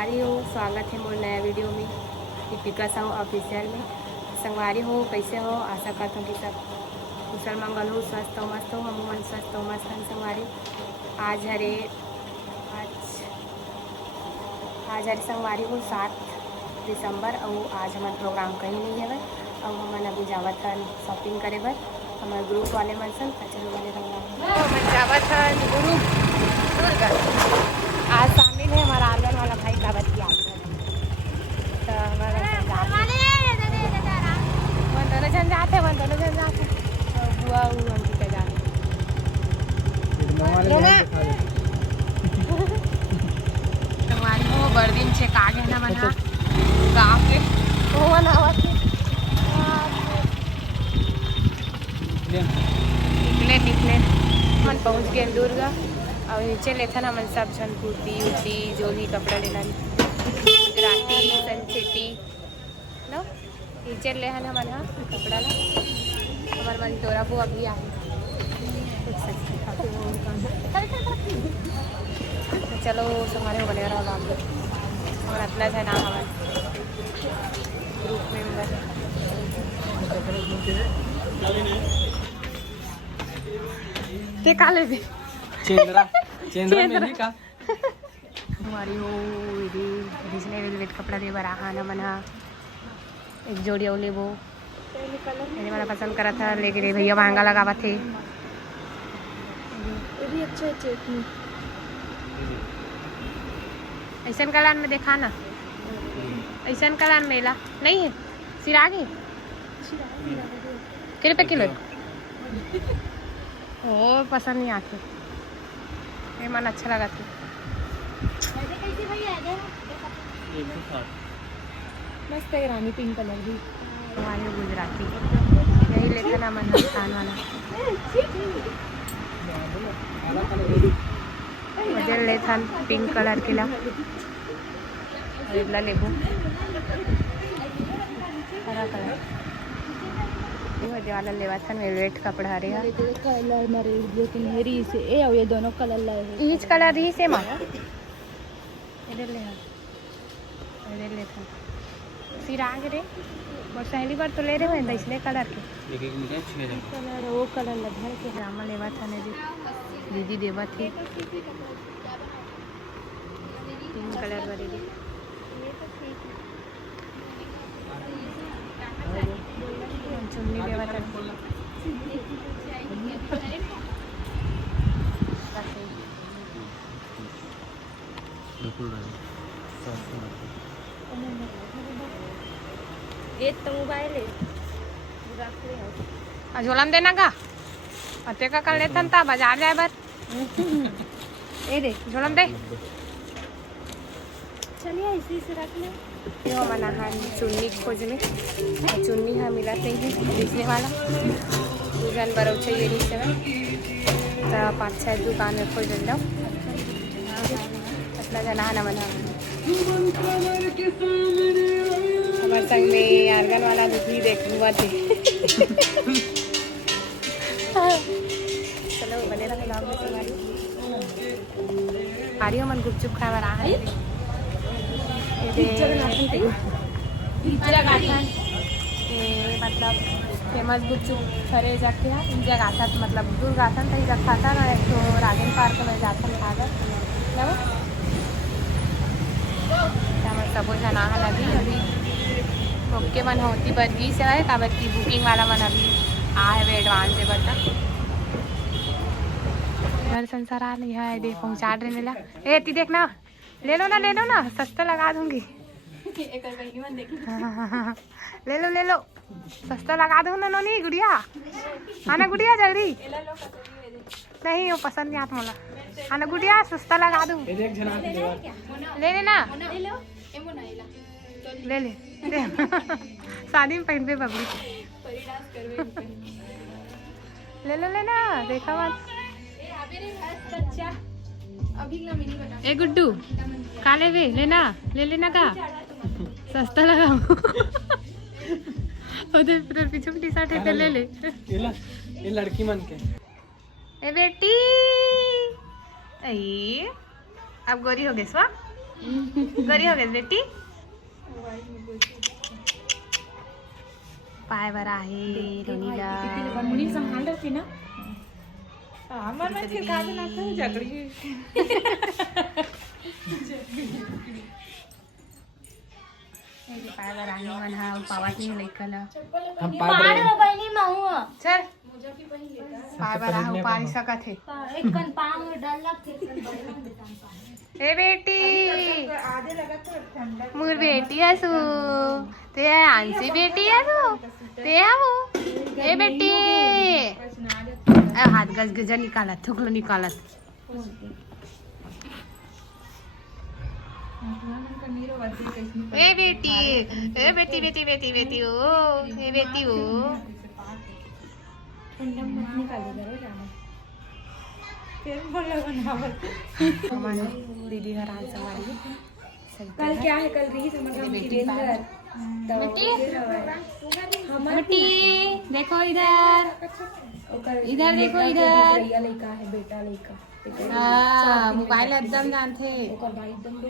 संगवारी हो, स्वागत है मोर नया वीडियो में दीपिका साहू ऑफिशियल में। संगवारी हो, कैसे हो? आशा करता हूँ कि सब कुशल मंगल हो, स्वस्थ हो, मस्त हो। हम मन स्वस्थ हो, मस्त हैं संगवारी। आज हरे संगवारी हो 7 दिसंबर और आज हमारा प्रोग्राम कहीं नहीं है। और हमन अभी जावत हन शॉपिंग करे बर हमारे ग्रुप वाले मन सन चलो वाले रंगा जावत हन ग्रुप आज शामिल है हमारा आंगन वाला भाई का बच्चा। तो हमारा दोनों जन जाते बुआ उनकी का जाते हमारी वो बर्दिन से कागे ना मना गाँव के वो बनावत निकले मन पहुँच गए दुर्गा और नीचे लेथन हमन सब झन कुर्ती उर्ती जो भी कपड़ा लेना गुजराती संचेती नो नीचे लेहन हमन हाँ कपड़ा ला हमार मन तोरा को अभी आ चलो तुम्हारे बने रहा और अपना है ना हमारे ग्रुप मेंबर ते काले भी चेंद्रा में का हमारी वो इसने वेलवेट कपड़ा दे बरा खाना मना एक जोड़ी और ले वो मैंने वाला पसंद करा था लेकिन भैया महंगा लगावा थे। ये भी अच्छा चटनी ऐसा कलान में देखा ना ऐसा कलान मेला नहीं है सिरागी कितने रुपये किलो ओ पसंद नहीं आते ये मन अच्छा लगा था। मस्त है रानी पिंक कलर भी हमारे गुजराती यही लेते ना मन खान वाला मुझे लेता पिंक कलर के ला लेबू हरा कलर वाला लेवा था वेलवेट कपड़ा रे है कलर मरे लेकिन मेरी से ए और ये दोनों कलर लाए ईच कलर ही सेम है इधर ले था सिराग रे और पहली बार तो ले रहे हैं इसलिए कलर के कलर वो कलर लगा के ड्रामा लेवा था ने दीदी देवा थी पिंक कलर वाली चुन्नी देवा था ये तो मोबाइल है झोलम देना का अते का कर लेथन ता बाजार जाए बर ए दे झोलम दे चलिए इसी से रख ले यो मना हां चुन्नी खोज में चुन्नी हा मिला थे दिखने वाला दुकान पर चाहिए नहीं से तो 5-6 दुकान में खोज लो अपना जना ना मना हमारे संग में आर्गन वाला भी देखूंगा थे चलो बने रहे लाभ में तुम्हारी मन गुपचुप खा रहा है मतलब फेमस गुपचुप खरे जाके इन जगह था मतलब दूर गाथन तो रखा था ना एक तो राजन पार्क में जाथन खाकर सब जना अभी अभी ओके मन होती बदगी से है काबर की बुकिंग वाला मन अभी आ है एडवांस है बता घर संसार आ नहीं है देख पहुँचा रहे मिला ए ती देखना ले लो ना सस्ता लगा दूंगी ले लो सस्ता लगा दूँ ना नोनी गुड़िया आना गुड़िया जल्दी नहीं वो पसंद नहीं आता मोला आना गुड़िया सस्ता लगा दूँ ले लेना ले शादी में पहन पे बबली ले लो लेना देखा मत ए गुड्डू काले वे लेना ले लेना का सस्ता लगा उधर पीछे टी शर्ट है ले ले ये लड़की मन के ए बेटी अब गोरी हो गई स्वा गरी हो गई बेटी पाय बर आहे रोनीला मुनी संभाल रखी ना पाय बर आहे मन हा पावाच नाही लैकल हम पाड़ बहनी माऊ चल पाय बर आहे पाई सकत है एक कन पांव में डाल ला ए बेटी मोर बेटी है सु ते आंसी बेटी है सु ते है वो ए बेटी हाथ गज गजा निकालत थुकलो निकालत ए बेटी ए बेटी बेटी बेटी बेटी ओ ए बेटी ओ दीदी घर आज हमारी कल क्या है कल रही बेटी देखो इधर इधर देखो इधर लड़का है बेटा लड़का हाँ मोबाइल एकदम जानते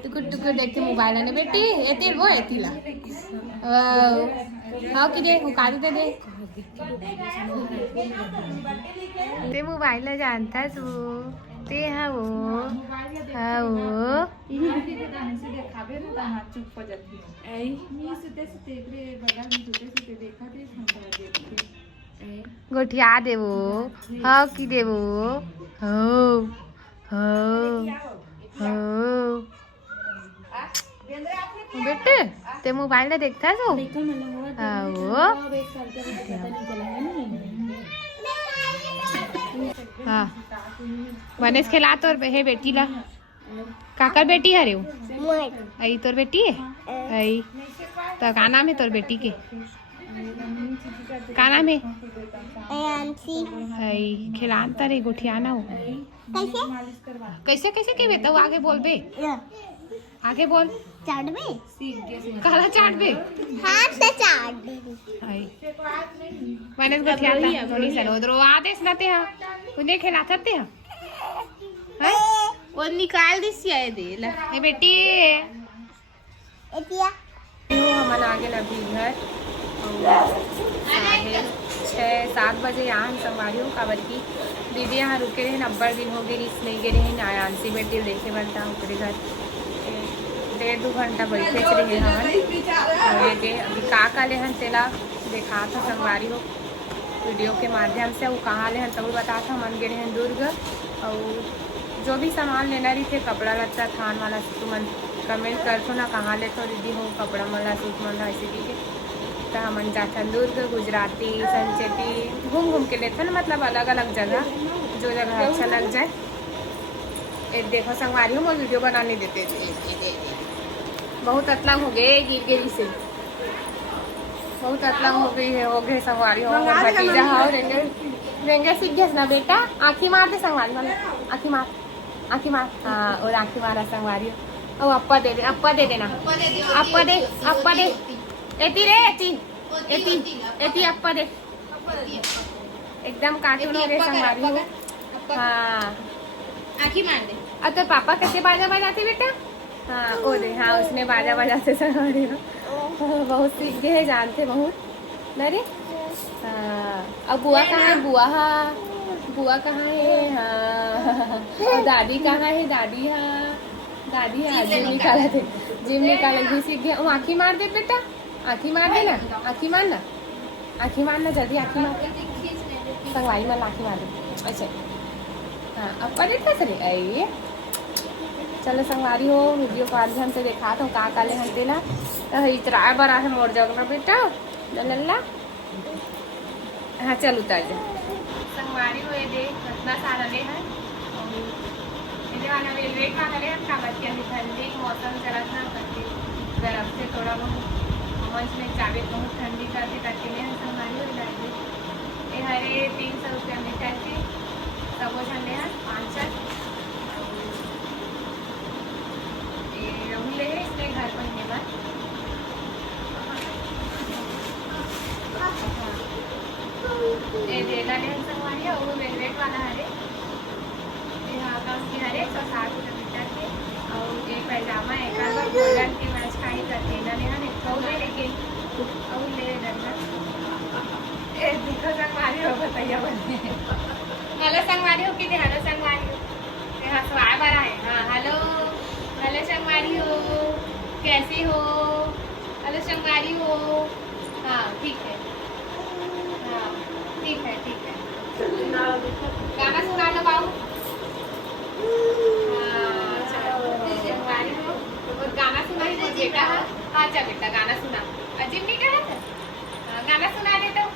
टुकुर टुकुर देख के मोबाइल है बेटी एती वो एती ला हाँ कि दे उकारू दे दे ते मोबाइल जानता तू ते हाँ वो गोठिया देवो हाँ कि देवो हो बेटे ते मोबाइल देखता तो हाँ वनेश खिला तोर है बेटी ला काकर बेटी है रे आई तोर बेटी है आई तो का नाम है तोर बेटी के का नाम है आई खिलाता रे गुठियाना हो कैसे कैसे के बेटा आगे बोल बे आगे बोल चाट बे काला चाट बे हाथ से चाट बे आई मैंने गुठियाता थोड़ी सा उधर आदेश लाते हैं उन्हें खिलाते हैं हैं वो निकाल दी सी आए दे ला ए बेटी एतिया हमारा आगे लगी घर 6-7 बजे यहाँ हम संगवारी हूँ काबर की दीदी यहाँ रुके रहे 90 दिन हो गए इस नहीं गए रहे आयांसी बेटी देखे बनता हूँ पूरे घर 1.5-2 घंटा बैठे रहे हमारे अभी का ले हन तेला देखा था संगवारी हो वीडियो के माध्यम से वो कहाँ ले हन तब बता था मन गए हैं दुर्ग और जो भी सामान लेना रही थे कपड़ा लत्ता थान वाला तुमन कमेंट कर थो ना कहाँ ले तो दीदी हो कपड़ा वाला सूट वाला ऐसे की तो हमन जाथन दुर्ग गुजराती संचेती घूम घूम के लेथन मतलब अलग अलग जगह जो जगह अच्छा लग जाए एक देखो संगवारी हो मैं वीडियो बनाने देते थे बहुत अतलंग हो गए गिर गिरी से बहुत अतलंग हो गई है हो गए संगवारी हो भतीजा हो रेंगे सीख गया ना बेटा आँखी मार दे संगवारी वाला आँखी मार हाँ और आँखी मारा संगवारी हो अप्पा दे देना अप्पा दे एती रे एती अप्पा दे एकदम कार्टून हो गए संगवारी हो हाँ आँखी मार दे अब तो पापा कैसे बाजा बजाते बेटा हाँ ओ दे हाँ उसने बाजा बजाते संगवारी हो बहुत सीख गए जानते बहुत नरे हाँ अब बुआ कहाँ है बुआ कहाँ है हाँ दादी कहाँ है दादी हाँ जिम निकाला थे जिम निकाला भी सीख गया आँखी मार दे बेटा आँखी मार दे ना आँखी मारना जल्दी आँखी मार संगवारी में आँखी मार दे अच्छा हाँ अब पर सर आइए चलो संगवारी हो वीडियो को आज हमसे देखा तो का काले हम देना तो इतरा बड़ा है मोर जाओ बेटा लल्ला हाँ चल उतर जा संगवारी हो दे कितना सारा ले है वाला रेलवे का करे का बच्चे अभी ठंडी मौसम चला था करके गरम से थोड़ा बहुत मंच में चाबे बहुत ठंडी करके करके ले संगवारी हो जाएगी ये हरे 300 रुपया में करके सब ठंडे हैं 5 ले इसलिए घर पहनने पर ये देगा ले संगवारी है वो वेलवेट वाला हरे यहाँ का उसकी हरे 160 रुपये मीटर के और एक पैजामा एक बार गोल्डन के मैच का ही करते ना लेना नहीं लेकिन और ले लेना ए दिखो संगवारी हो बताइए बने हेलो संगवारी हो कि हेलो संगवारी हो यहाँ सवाल बड़ा है हाँ हेलो हेलो संगवारी हो कैसी हो हेलो संगवारी हो हाँ ठीक है हाँ ठीक है गाना सुना लो बाबू गाना सुना ही बेटा अच्छा बेटा गाना सुना अजीब नहीं कहा था गाना सुना दे तो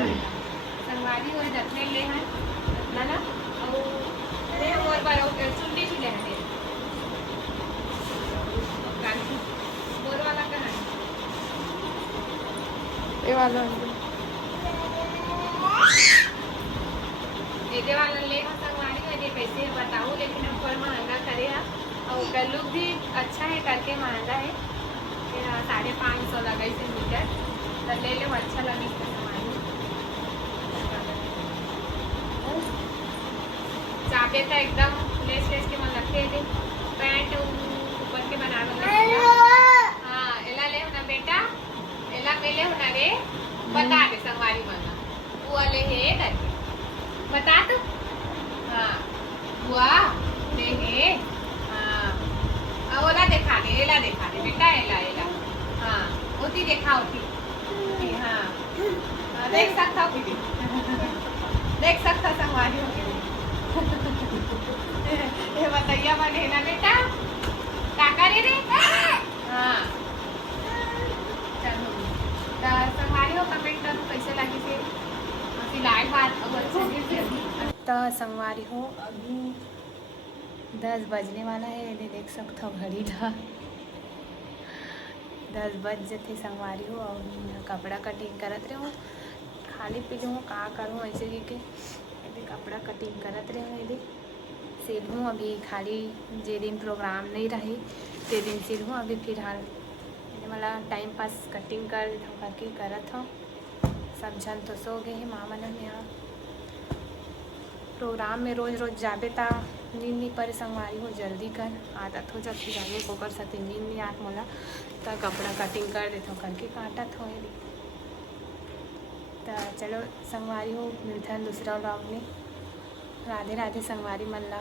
संगवारी और जतने ले हैं ना ना और बार सुनती थी लेने बोल वाला कहाँ ये वाला ये वाला ले संगवारी में कैसे बताऊँ लेकिन हम पर महंगा करे है और उसका लुक भी अच्छा है करके महंगा है 550 लगा इसे मीटर तो ले लो अच्छा लगे इसका संगवारी चापे तो एकदम लेस के मन रखे थे पैंट ऊपर के बना हाँ एला ले होना बेटा एला पहले होना रे बता दे संगवारी मना वो ले है करके बता तो हाँ बुआ ले है हाँ ओला देखा दे एला देखा दे बेटा एला एला हाँ ओती देखा ओती हाँ देख सकता हो देख सकता संगवारी हो ये बताइए बने ना बेटा काका रे हाँ चलो संगवारी हो कमेंट करो कैसे लगी थे सिलाई बात तो संगवारी हो अभी 10 बजने वाला है ये देख सकते हो घड़ी था 10 बज जाते संगवारी हो और कपड़ा कटिंग करत रहे हो खाली पी लूँ का करूँ ऐसे कि कपड़ा कटिंग करत रहे हो यदि सिलूँ अभी खाली जे दिन प्रोग्राम नहीं रही ते दिन सिलूँ अभी फिलहाल वाला टाइम पास कटिंग करके करत हो सब जन तो सो गए हैं मामन यहाँ प्रोग्राम में रोज जाबे ता नींद नहीं परे संगवारी हो जल्दी कर आदत हो जब फिर आगे को कर सकते नींद नहीं आत मोला तो कपड़ा कटिंग कर देते करके काटत हो तो चलो संगवारी हो मिलता है दूसरा व्लॉग में राधे राधे संगवारी मन ला।